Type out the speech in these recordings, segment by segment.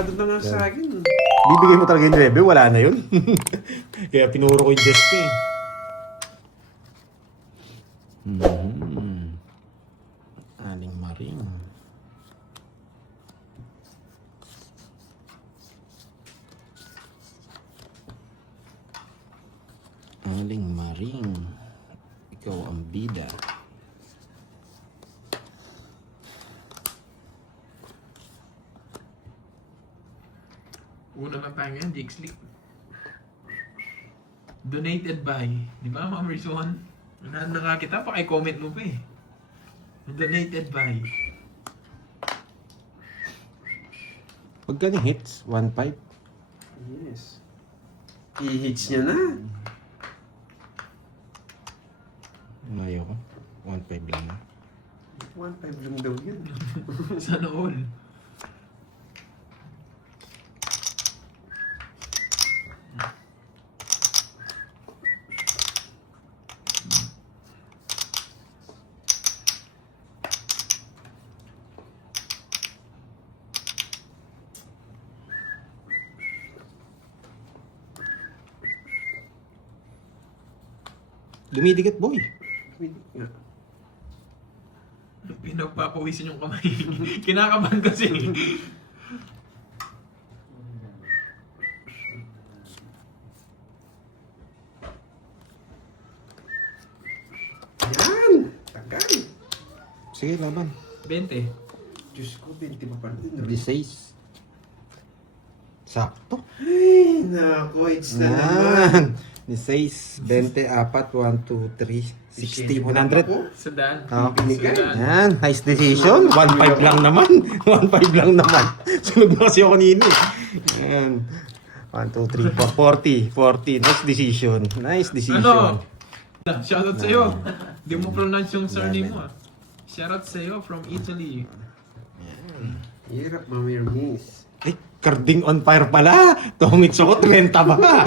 Masyado na nga sa akin. Bibigay mo talaga yung 9, wala na yun. Kaya pinuro ko yung Jessica eh. Aling Maring. Aling Maring. Ikaw ang bida. Una lang tayo ngayon, Jake Slick. Donated by. Di ba, Ma'am Rizwan? Unahan na nga kita, paki-comment mo pa eh. Donated by. Pagka ni hits, 1.5. Yes. I-hits niya na. Ayaw ko. 1.5 lang na. 1.5 lang daw yun. Sana all. Dumidikit boy. Pinagpapawisin yung kamay. Kinakabahan kasi. Yan! Tagal! Sige, laban. 20. Diyos ko, 20 pa pala din. 16. Sakto. Ay, nako, it's na naman. Yan. 16, 24, 1, 2, 3, 60, 100. Sa daan. Oh. Binigay. Yan, nice decision. 1.5 lang naman. 1.5 lang naman. Sunog na kasi ako kanina. Yan. 1, 2, 3, 4, 40. 40. Nice decision. Nice decision. Ano? Shoutout sa'yo. Hindi mo pronounce yung surname mo ah. Shoutout sa'yo from Italy. Hirap, mamirmis. Eh, Carding on fire pala. Tongits ako, 30 pa.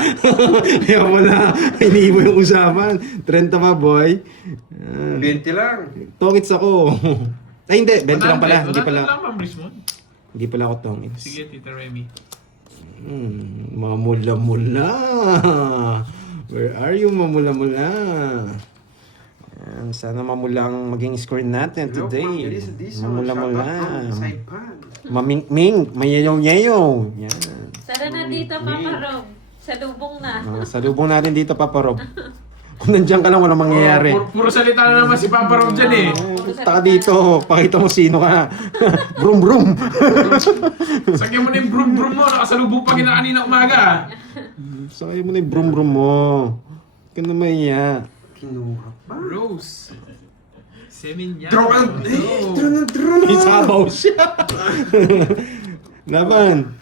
Kaya wala. Iniibo yung usapan. 30 pa, boy. Yan. 20 lang. Tongits ako. Ay, hindi. 20 lang pala. Hindi 100 pala. lang, Ma'am Rizwan. Hindi pala ako tongits. Sige, Tita Remy. Mamula-mula. Where are you, mamula-mula? Yan, sana mamula ang maging screen natin Hello, today. Ma'am Elisa Dizon. Mamula-mula. Shoutout from Saipan. Maming-ming, mayayaw-yayaw. Yan. Sana nandito, Papa Rob. Sa lubong na. Salubong natin dito, Papa Rob. Kung nandiyan ka lang, walang mangyayari. Puro salita na naman si Papa Rob dyan eh. Taka dito, pakita mo sino ka. Brum brum. Sagyan mo na yung brum-brum mo. Nakasalubong pa kita kanina umaga ah. Sakay mo na yung brum brum mo. Ka na maya. Kinuha pa. Rose. Seminyan. Draw ang... Eh, draw na draw na. Isabaw siya. Laban.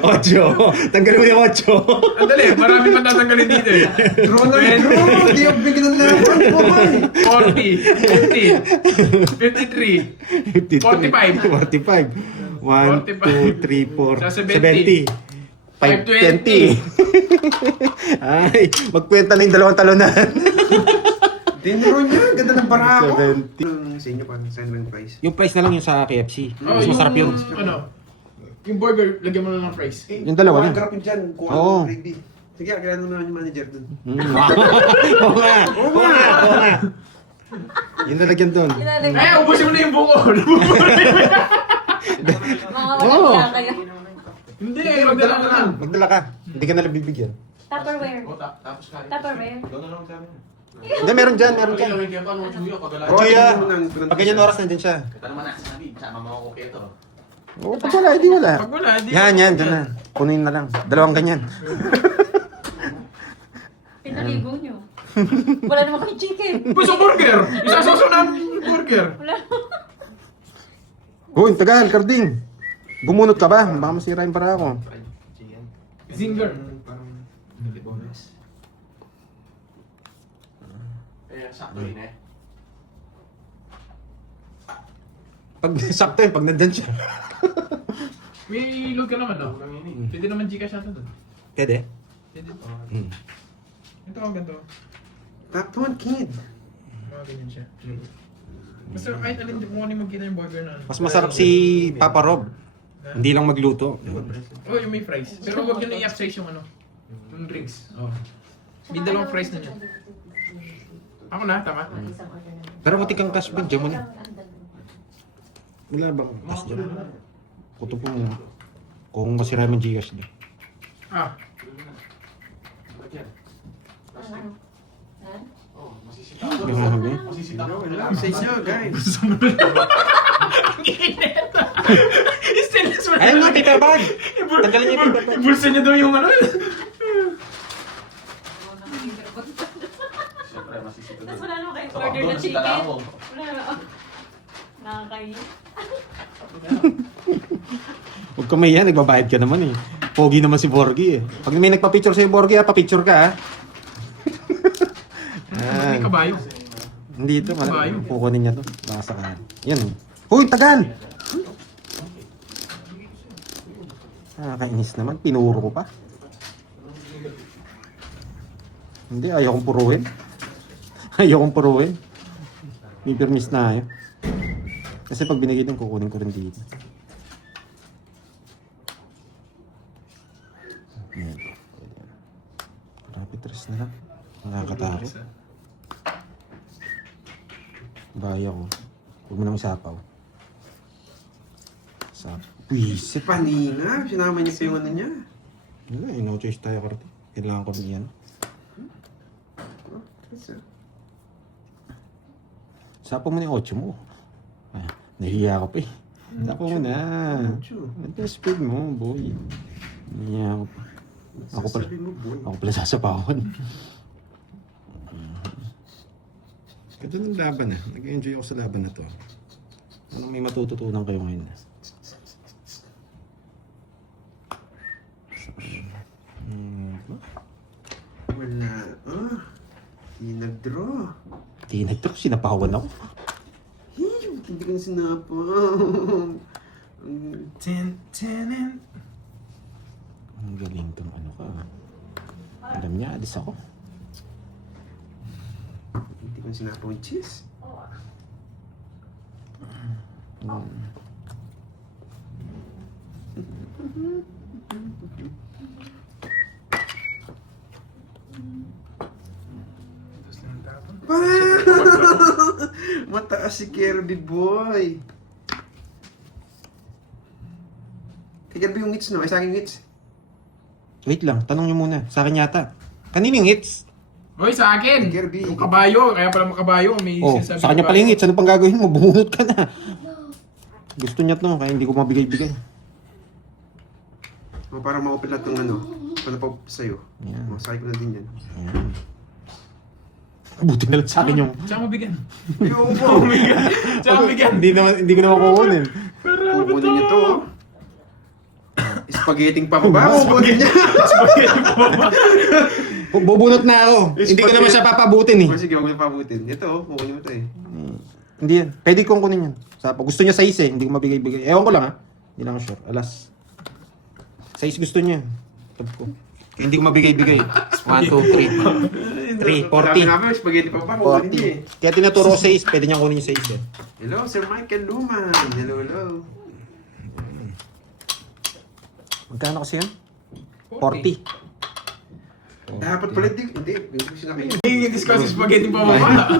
Ocho. Tanggalin mo yung 8. Andali, marami pa tatanggalin dito eh. Draw na draw. Di ako bigyan ng laban, boy. 40, 50, 53, 45. 45. 1, 2, 3, 4, Sa 70. 520. 520. Ay, magkwenta na yung dalawang talonan. Dinro niya. Ganda ng barako. 70. Sa inyo pang sign price. Yung price na lang yung sa KFC. Mas masarap yun. Ano? Yung burger, lagyan mo na ng fries. Yung dalawa Kuha na. garap yun dyan. Kuha Oo. ng gravy. Sige, kailangan mo naman yung manager dun. Oo nga. Oo nga. Yung nalagyan doon. Ilalagay. Eh, ubusin mo na yung buko. Mga Oo. wala kayo. Hindi, magdala ka lang. Magdala ka. Hindi ka nalang bibigyan. Tupperware. Tapos ka. Tupperware. Hindi, meron dyan. Meron dyan. Oh, Kuya, yeah. pag ganyan oras nandyan siya. Kata naman na, sabi, sama mo ako keto. Oo, pag wala, hindi wala. Pag wala, hindi. Yan, dyan na. Punuin na lang. Dalawang ganyan. Pinaligo nyo. Wala naman kayong chicken. Puso burger! Isasoso na yung burger. Wala Uy, tagal, Karding. Bumunot ka ba? Baka masirain para ako. Zinger. Eh, sakto yun eh. Pag sakto yun, pag nandyan siya. May load ka naman, no? Pwede naman Gcash natin doon. Pwede? Pwede. Hmm. Ito ang ganito. Top 1 kid. Mga ganyan siya. Basta kahit alin, kung ano yung magkita yung burger na ano. Mas masarap si Papa Rob. Hindi lang magluto. Oh, yung may fries. Pero huwag yun na i-upsize yung ano. Yung drinks. Oh. May dalawang fries na niya. Ako na, tama? Pero mati kang cash bag, dyan mo na. Wala bang cash dyan? Kuto po mo. Kung masira yung Gcash dyan. Ah. Oh, masisita. Yung mga sabi. Masisita ko. Wala, sa inyo, guys. Stainless mo Ayun nga, paper bag! Tanggalin niyo yung paper bag. Ibulsa niya daw yung ano. Siyempre, masisita Tapos doon. wala naman kayo Baka order doon, na sita lang chicken. ako. Wala na. Nakakain. Huwag ka mahiya, nagbabayad ka naman eh. Pogi naman si Borgie eh. Pag may nagpa-picture sa'yo, Borgie ha, pa-picture ka ha. May Yan. kabayo. Hindi ito, Kabayo. kukunin niya to. Baka sakahan. Yan. Uy, tagal! Nakakainis naman, pinuro ko pa. Hindi, ayaw kong puruhin. Ayaw kong puruhin. May permis na ayaw. Kasi pag binigitin, kukunin ko rin dito. Yan. Rapid rest na lang. Nakakatakot. Bahaya ko. Huwag mo nang isapaw. Sapaw. Wisit. Paninga, sinama niya pa yung ano niya. Wala eh, no choice tayo karte. Kailangan ko rin yan. Sapaw mo na yung 8 mo. Ah, nahiya ko pa eh. Sapaw mo na. Ano yung speed mo, boy? Nahiya ko pa. Ako pala. Sasabi mo, boy. Ako pala sasapawan. Ganda ng laban ah. Nag-enjoy ako sa laban na to. Anong may matututunan kayo ngayon? Wala. Di nag-draw. Di nagtrap, sinapawan ako. Hindi ko na sinapa. Ten. Ang galing tong ano ka. Alam niya, alis ako. Hindi ko na sinapa yung cheese. Mataas si Kirby boy. Kay Kirby yung hits no? Ay sa akin yung hits. Wait lang, tanong niyo muna. Sa akin yata. Kaninong hits? Hoy, sa akin! Kirby. Yung kabayo, kaya pala makabayo. May Oh, sinasabi sa kanya kabayo. pala yung hits. Ano pang gagawin mo? Bumunot ka na. Gusto niya to, kaya hindi ko mabigay-bigay. O para ma-open lahat ng ano. Panapop sa'yo. Yan. Masakay ko na din yan. Ayan. Buti na lang sa akin yung... Tsaka mabigyan. Yung upo. Tsaka mabigyan. Hindi ko na makukunin. Kukunin niyo to. oh. Spaghetti pa ba? Kukunin niya. Bubunot na ako. Hindi ko naman siya papabutin eh. O sige, huwag mo pabutin. Ito, kukunin mo to eh. Hindi yan. Pwede kong kunin yan. Gusto niya 6 eh. Hindi ko mabigay-bigay. Ewan ko lang ha. Hindi lang ako sure. Alas. 6 gusto niya. Tab ko. Kaya hindi ko mabigay-bigay. 1, 2, 3. 3, 40. Sabi nga ba, spaghetti pa ba? Kukunin niya eh. 40. Kaya tinuturo ko 6. Pwede niya kunin yung 6 eh. Hello, Sir Michael Luman. Hello, hello. Magkano kasi yan? 40. Dapat pala hindi. Hindi ko sinakay. Hindi discuss yung spaghetti pa baba.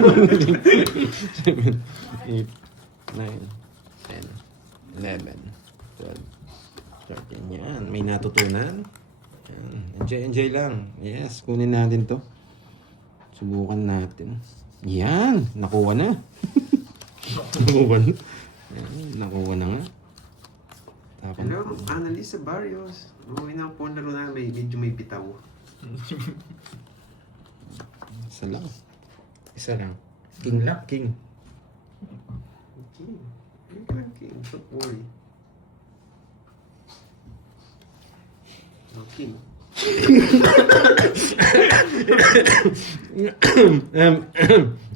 7, 8, 9, 10, 11, 12, 13. Yan. May natutunan. Yan. Enjoy lang. Yes. Kunin natin to. Subukan natin. Yan. Nakuha na. Nakuha na. Yan. Nakuha na nga. Tapos. Hello, Annalisa Barrios. Umuwi na ang phone laro na medyo may bitaw. Isa lang. Isa lang. King lang. King. Okay. Okay, don't worry. Okay.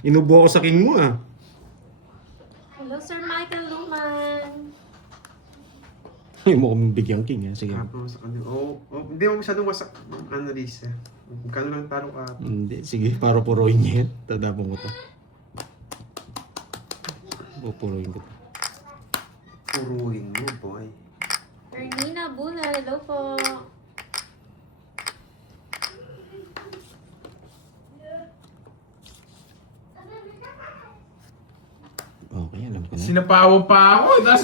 Inubo ako sa king mo ah. Hello, Sir Michael Luman. Ayaw mo kong bigyan king, ha? Sige. Kahapon sa kanila. Hindi mo masyadong wasak. Ano, Lisa? Kano lang talo ka. Hindi, sige. Para puruin niya yan. Tadapon ko to. Pupuruin ko to. Puruhin mo, boy. Ernina Buna, hello po. Okay, alam ko na. Sinapawan pa ako. Tapos,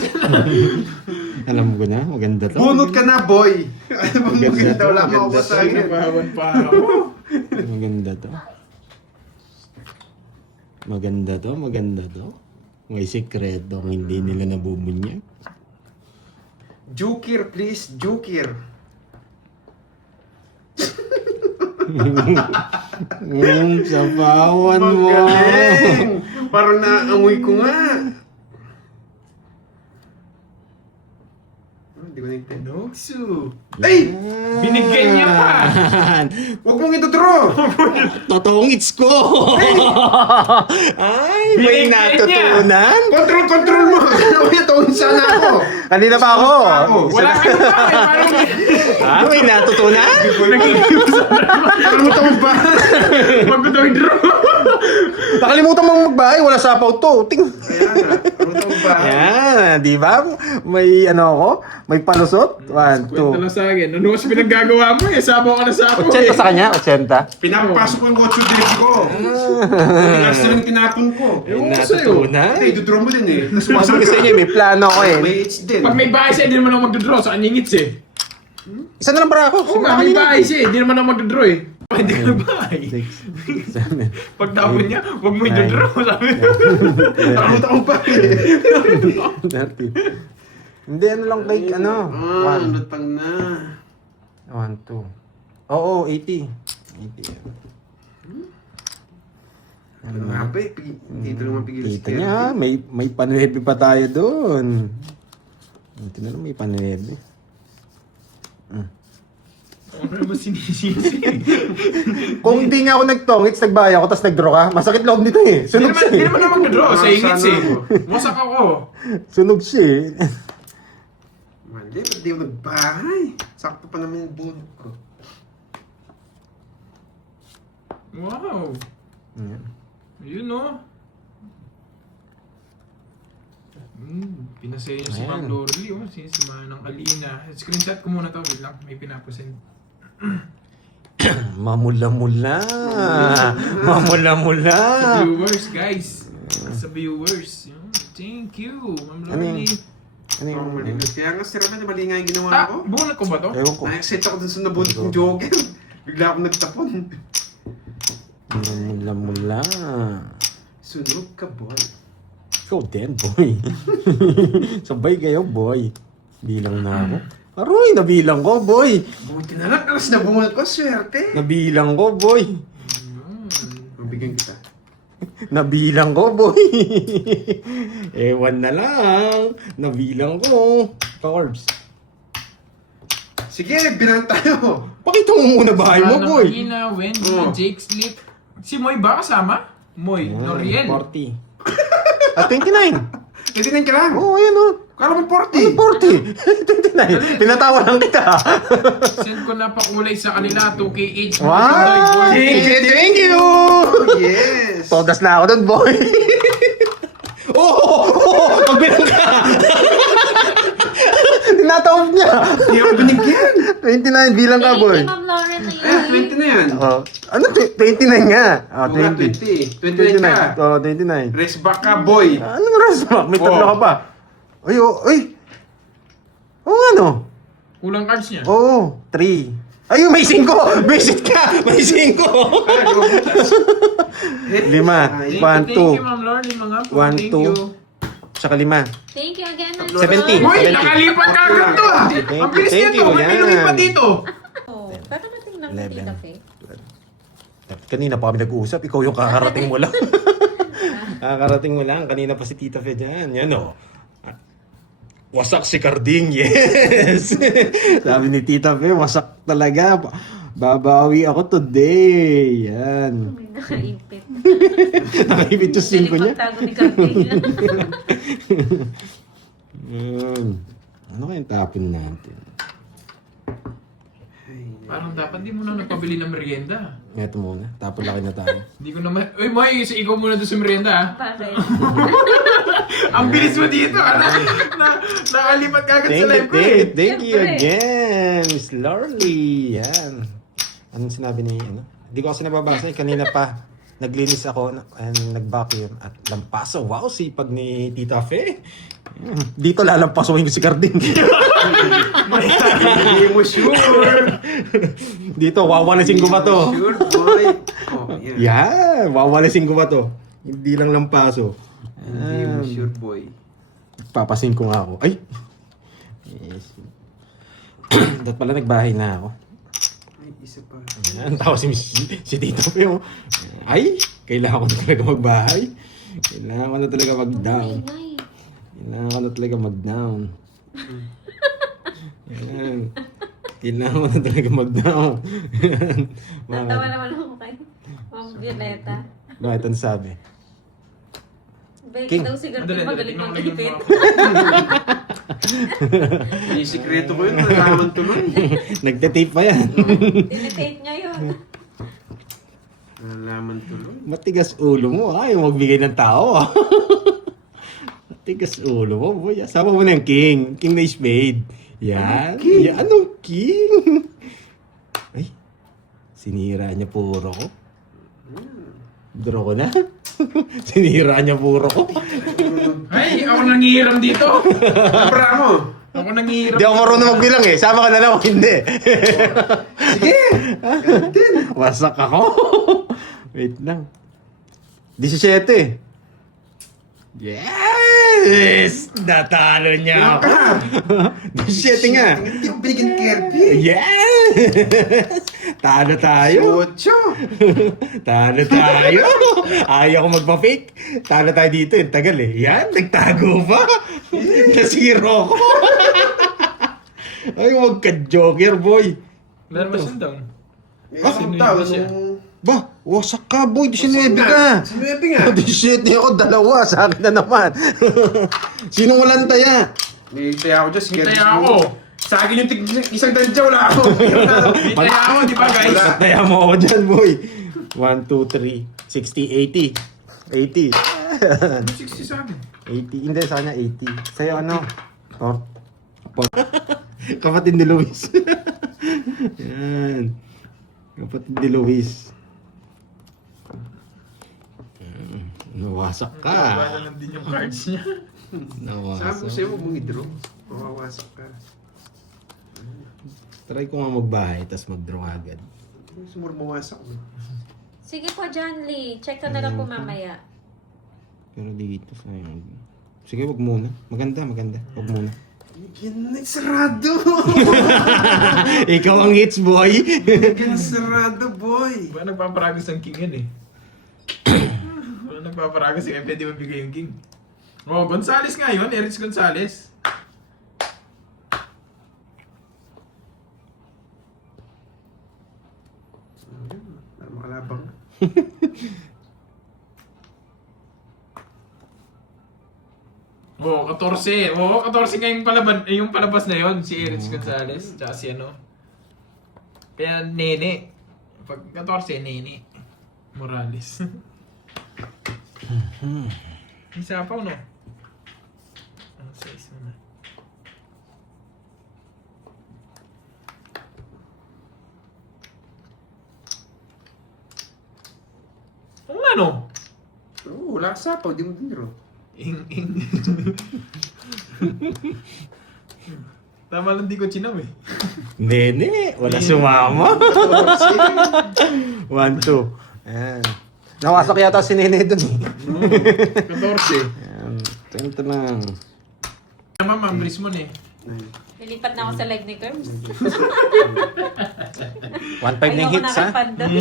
Alam ko na, maganda to. Bunot ka na, boy! Ano ba Maganda maganda? to, Wala maganda mo ako to. sa akin. sinapawan pa ako. Maganda to. Maganda to, maganda to. May sikreto ang hindi nila nabubunyag. Jukir, please. Jukir. Sapawan mo. Magaling! Parang naamoy ko nga. Hindi ko naintindihan. Noksu. Ay! Binigay niya pa. Huwag mong ito-draw! Totoong it's ko! Ay, may Binigay niya. natutunan? Control mo! Ano kaya tawin sana ako? Kanina pa ako. Wala ka na pa. Parang Ah, may natutunan? Nakalimutan mo ba? mag-draw. Nakalimutan mong magbahay, wala sapaw to. Ting. Kaya nga. Nakalimutan mo ba? Yan, di ba? May ano ako? May palusot? 1, Kwento 2. lang sa akin. Ano kasi pinaggagawa mo eh? Sabaw ka na sabaw 80 eh. sa kanya? 80? Pinapasok ko yung 8 days ko. Tigas na lang tinapon ko. Ewan ko sa'yo. Natutunan? Hindi, ito-draw mo din eh. Sabi ko sa inyo, may plano ako eh. May hits din. Pag may bahay siya, hindi naman ako mag-draw. Sa kanya ngits eh. Isa na lang para ako. Kung may bahay siya, hindi naman ako mag-draw eh. Hindi ka bahay. 6, 7. Pag tapon niya, huwag mo i-draw. Sabi ko. Nakalimutan ko ba eh. 30. Hindi, ano lang kay, ano? Ah, 1, lutang na. 1, 2. Oo, 80. 80 yan. Ano nga ba eh? Dito naman pigil si Kita niya, may panuebe pa tayo doon. Ito na lang, may panuebe. Ano naman sinisisi? Kung hindi nga ako nagtongits, nagbaya ako, tapos nag-draw ka, masakit loob nito eh. Sunog siya Hindi eh. naman ako mag-draw. Sa ingits eh. Sana Masak ako. Sunog siya eh. Mali, ba't di ako nagbahay? Sakto pa naman yung bunot ko. Wow. Yan. Yun no. Pinasaya niyo si Ayan. Ma'am Lorly. Oh. Sinisimahan ng Alina. Screenshot ko muna to. Wait lang. May pinapasend. Mamula-mula. Mamula-mula. Sa viewers, guys. Sa viewers. Yun. Thank you, Ma'am Ano Lorly. yun? Ano Oh, yung... mali. Kaya nga sira na mali nga yung ginawa Ah, ko. bunot ko ba to? Ewan ko. Na-excite ako dun sa nabunot kong joker. Bigla akong nagtapon. Mamula-mula. Sunog ka, boy. Ikaw din, boy. Sabay kayo, boy. Bilang na ako. Aroy, nabilang ko, boy. Buti na lang. Alas na bunot ko, swerte. Nabilang ko, boy. Mabigyan kita. Nabilang ko, boy. Ewan na lang. Nabilang ko. Cards. Sige, bilang tayo. Pakita mo muna bahay mo, boy. Alina, Wendy, Oh. Jake Sleep. Si Moy ba kasama? Moy, Noriel. 40. At 29. Hindi lang ka lang. Oo, ayan o. Kala mo 40. 40. 29. Pinatawa lang kita. Send ko na pakulay sa kanila, 2K each. Wow! Thank you, Thank you! Yes. Todas na ako doon, boy. Oo! Pagbilang ka! Tinatawag niya. Hindi ako binigyan. 29, bilang ka, boy. Thank you, Ma'am Lauren. Eh, 20 na yan. Oh, ano? 29 nga. Oh, Oo nga, 20. 20. 29 ka. Oh, 29. Rest back ka, boy. Anong rasmak? May tatlo Oh. ka pa. Ay, oh, ay. Oo, ano? Kulang cards niya. Oo, 3. Ayun, may 5! Visit ka! May 5! 5. 1, Thank 2, you, Ma'am Lauren, mga po. One, Thank two. you. Tsaka 5. Thank you again, Ma'am 70. Uy, 70. nakalipat ka agad to ah. Thank Ang bilis you, nito. May yan. pinulipat dito. Oh, kakarating lang 11. Tita Fe. Kanina pa kami nag-uusap, ikaw yung kakarating mo lang. Kakarating mo lang, kanina pa si Tita Fe dyan. Yan o. Wasak si Carding, yes! Sabi ni Tita Fe, wasak talaga. Babawi ako today. Yan. May nakaipit. Nakaibit yung 5 niya. Pagtago ni Cartilla. Ano kayang tapon natin? Ay, Parang dapat di mo na nagpabili ng merienda. Ito muna. Tapon laki na tayo. Hindi ko naman... Uy, Moy, ikaw muna doon sa merienda, ah. Bakit? Ang bilis mo dito, ah. Nakalipat ka agad sa live ko, eh. Thank you Siyempre. again, Miss Lorly. Yan. Anong sinabi ni, ano? Hindi ko kasi nababasa. Kanina pa, naglinis ako and nag-vacuum at lampaso. Wow, sipag ni Tita Fe. Dito lalampasuhin ko si Carding. hindi mo sure. Dito, wawalisin ko ba to? Sure, boy. Oh, yan. Yan, wawalisin ko ba to? Hindi lang lampaso. Hindi mo sure, boy. Papasin ko nga ako. Ay! Yes. Dapat pala nagbahay na ako. Ay, isa pa. Ayan, tawa si Tito Fe. Oh. Ay! Kailangan ko na talaga magbahay. Kailangan ko na talaga mag-down. Kailangan ko na talaga mag-down. Ayan. Kailangan ko na talaga mag-down. Ayan. Natawa naman ako kay Ma'am Violeta. Bakit ang sabi? Becky King. daw siguro Madali, magaling tingnan mo lang yung mag-ipit. Yung sikreto ko yun, nalaman tuloy. Nagtatape pa yan. Tinitape niya yun. Nalaman tuloy. Matigas ulo mo. Ayaw magbigay ng tao. Ah. Matigas ulo mo, boy. Sama mo na yung king. King na spade. Yan. King? Yan, anong king? Ay, sinira niya puro ko. Draw ko na. Sinira niya puro ko. Ay, ako nangihiram dito. Abra mo. Ako nangihiram. Hindi ako marunong magbilang eh. Sama ka na lang o hindi. Sige. Wasak ako. Wait lang. 17. Yes! Natalo niya ako. 17 nga. Hindi ko binigyan Kirby. Yes! Talo tayo. Ocho. Talo tayo. Ayaw ko magpa-fake. Talo tayo dito. Yung tagal eh. Yan, nagtago pa. Nasiro ko. Ay, huwag ka joker, boy. Meron ba siyang down? Sino tao? siya? Ba, wasak ka, boy. 19 ka. Sinuwi nga. 17 ako, dalawa. Sa akin na naman. Sinong walang taya? May taya ako dyan. May Kirby taya mo. ako. Sa akin yung isang tansya, wala ako. May taya ako, di ba guys? Wala. Taya mo ako dyan, boy. 1, 2, 3, 60, 80. 80. 60 sa akin. 80. Hindi, sa kanya 80. Sa'yo ano? Oh. Kapatid ni Luis. Yan. Kapatid ni Luis. Nawasak ka. Wala lang din yung cards niya. Sabi ko Nawasak. sa'yo, huwag mong i-draw. Mawawasak ka. Try ko nga magbahay, tapos mag-draw agad. Sumur mawasak mo. Sige po, John Lee. Check ko na lang po mamaya. Pero dito sa sige, wag muna. Maganda. Wag muna. Yan na, sarado! Ikaw ang hits, boy. Yan, sarado, boy! Ba nagpaparagos ang king yan eh. Wala nagpaparagos yung pwede mabigay yung king. Oh, Gonzales nga yun. Erich Gonzales. Para makalabang. Oh, 14. Oh, 14 nga yung, yung palabas na yun. Si Erich Gonzales. Tsaka si ano. Kaya Nene. Pag 14, Nene. Morales. Isa pa no? Ang size mo na. Ang ano? Oo, wala ka sapaw, di mo diniro. Ing. Tama lang di ko chinam eh. Nene, wala sumama. 1, 2. Ayan. Nawasak yata si Nene dun. 14. Ayan. Ito lang. Naman, mabilis mo na eh. Nilipat na ako sa live ni Curbs. 1.5 na yung Ayoko hits, ha? nakipanda. 1.5,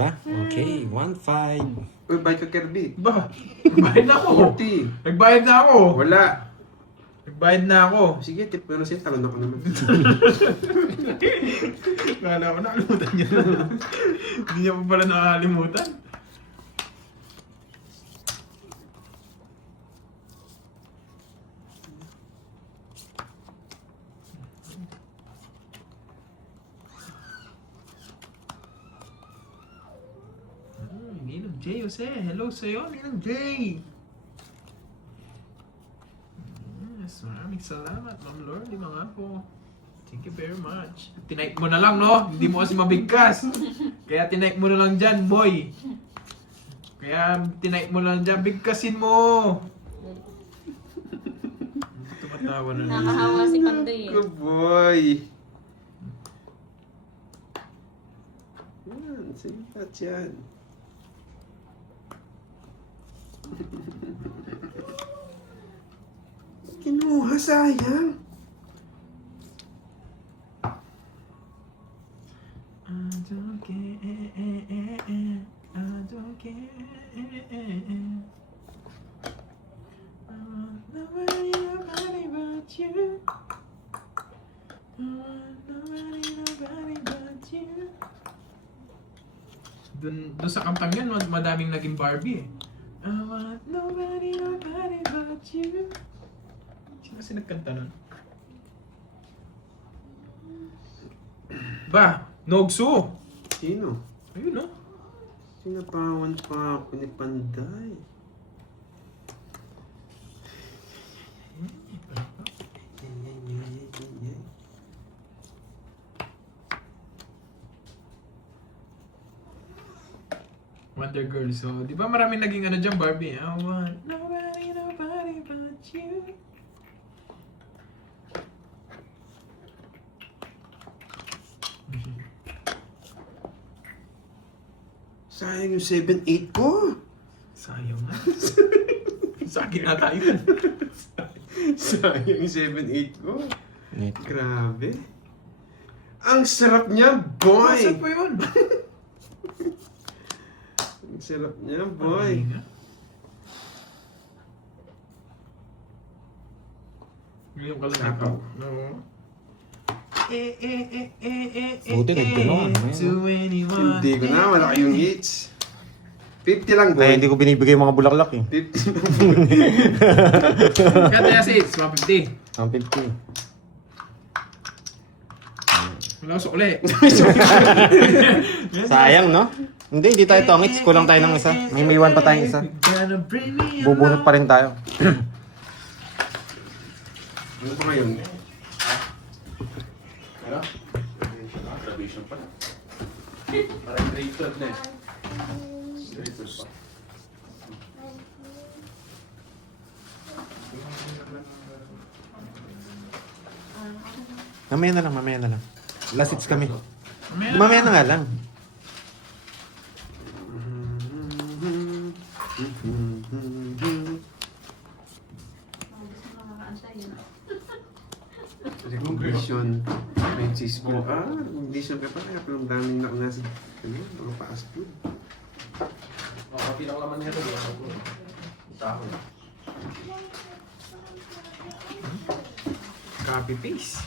ha? Okay, 1.5. Uy, bike ka, Kirby. Ba? Nagbayad na ako. 40. Nagbayad na ako. Wala. Nagbayad na ako. Sige, tip pero siya, talon ako naman. Kala ko nakalimutan niya na. Hindi niya pa pala nakakalimutan. Jay Jose, hello sa'yo, Ninang Jay. Yes, maraming salamat, Ma'am Lordy, mga po. Thank you very much. Tinipe mo na lang, no? Hindi mo kasi mabigkas. Kaya tinipe mo na lang dyan, boy. Kaya tinipe mo lang dyan, bigkasin mo. Tumatawa na lang. Nakahawa si Pandoy eh. Good boy. Yan, sikat yan. Kinuha, sayang. I don't care, I don't care. I want nobody but you. I want nobody but you. Dun sa kantang yan, madaming naging Barbie eh. I want nobody but you. Sino kasi nagkanta nun? Ba, Nogsu! Sino? Ayun no? Sinapawan pa ako ni Panday. Wonder Girl. So, di ba maraming naging ano dyan, Barbie? I want nobody but you. Sayang yung 7-8 ko. Sayang na. Sa akin na tayo. Sayang yung 7-8 ko. Net. Grabe. Ang sarap niya, boy. Nasaan po yun? Ang sarap niya, boy. Ngayon ka lang Sapaw. Oo. Buti, nagtanong, ano yun, 21. Hindi ko na, malaki yung hits. 50 lang, boy. Kaya hindi ko binibigay yung mga bulaklak eh. 50. Kaya tayo 6, 150. Ang 50. Wala ko sukli. Sayang, no? Hindi tayo tongits. Kulang tayo ng isa. May iwan pa tayong isa. Bubunot pa rin tayo. Ano pa ngayon? Ano? Graduation pa na. Parang grade 12 na eh. Grade 12 pa. Mamaya na lang. Last hits kami. Mamaya na nga lang. Recognition. May school. Recognition ka pa. Kaya palang daming nasa mga fast food. Pati lang naman nito. Taho. Copy paste.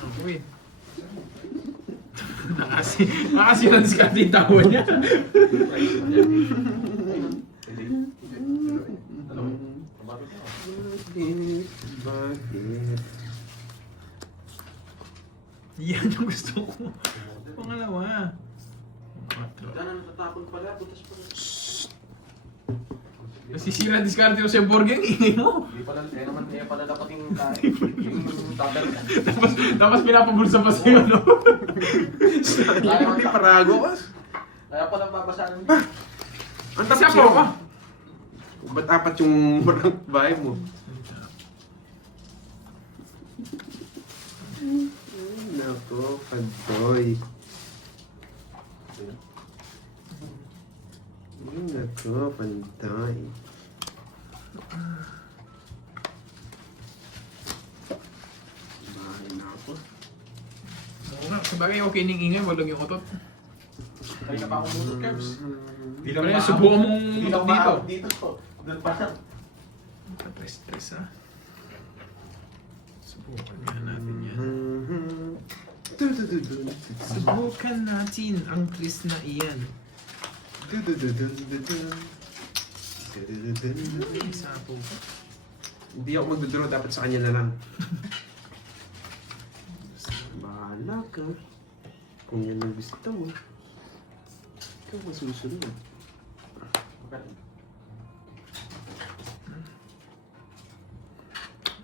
Ako eh. Nakasi lang discard yung tawa niya. Bakit? Yan yung gusto ko. Pangalawa. 4. Natatapon pala. Butas pala. Nasisira discard yung sa burger, ingay mo. Hindi pala, naman kaya pala dapat yung yung tabel. Tapos pinapabulsa pa sa'yo, no? Sayang, hindi parago ka. Kaya pala babasahin. Ang Isa tapos po yun. ka. Ba't apat yung murang bahay mo? Ay, nako, Pandoy. Ay, nako, Pandoy. Bahay na ako. Oo nga, sabagay okay ning ingay, walang yung utot. Kaya pa akong mutot, Kerbs. Di Kaya subukan mong Di lang utot dito. maabot dito. Doon pa lang. Stress ha. Subukan nga natin yan. Subukan natin ang Chris na iyan. Isa po ka. Hindi ako magdodraw, dapat sa kanya na lang. Bahala ka. Kung yan ang gusto mo. Ikaw masusunod.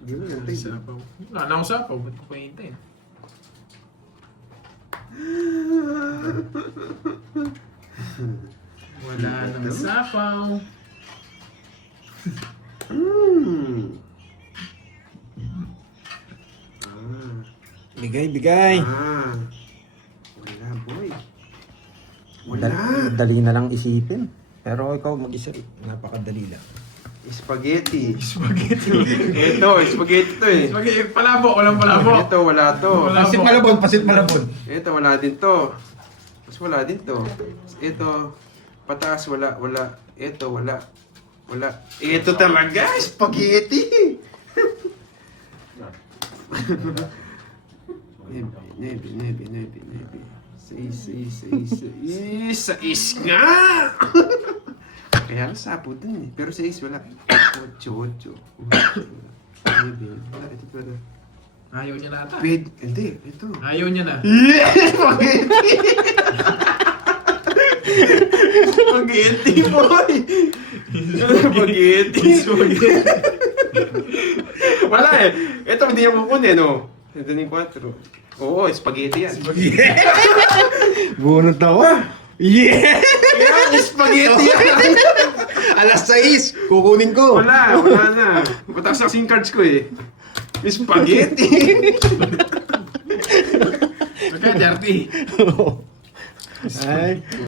Di mo lang tayo. Sapaw. Wala na akong sapaw. Ba't ko pa hintayin? Wala nang sapaw. Ah. Bigay, bigay. Ah. Wala, boy. Wala. Dali na lang isipin. Pero ikaw mag-isa, napakadali lang. Spaghetti. Spaghetti. Ito, spaghetti to eh. Spaghetti. Palabo. Walang palabo. Ito, wala to. Wala. Pasit malabon, pasit malabon. Ito, wala din to. Mas wala din to. Ito, pataas, wala. Ito, wala. Ito talaga, spaghetti! Nebi. Sais nga! Kaya lang sapo dun eh. Pero sais wala. Ocho. Nebi. Wala, ito pala. Ayaw niya na ata. Hindi, ito. Ayaw niya na. Spaghetti! Spaghetti, boy! Spaghetti! Wala eh. Ito, hindi niya kukunin, no? Ito na yung 4. Oo, spaghetti yan. Bunot tawa. Yeah! Yan, spaghetti yan! Alas 6, kukunin ko. Wala na. Mataas na SIM cards ko eh. Spaghetti! Okay, dirty. Ay.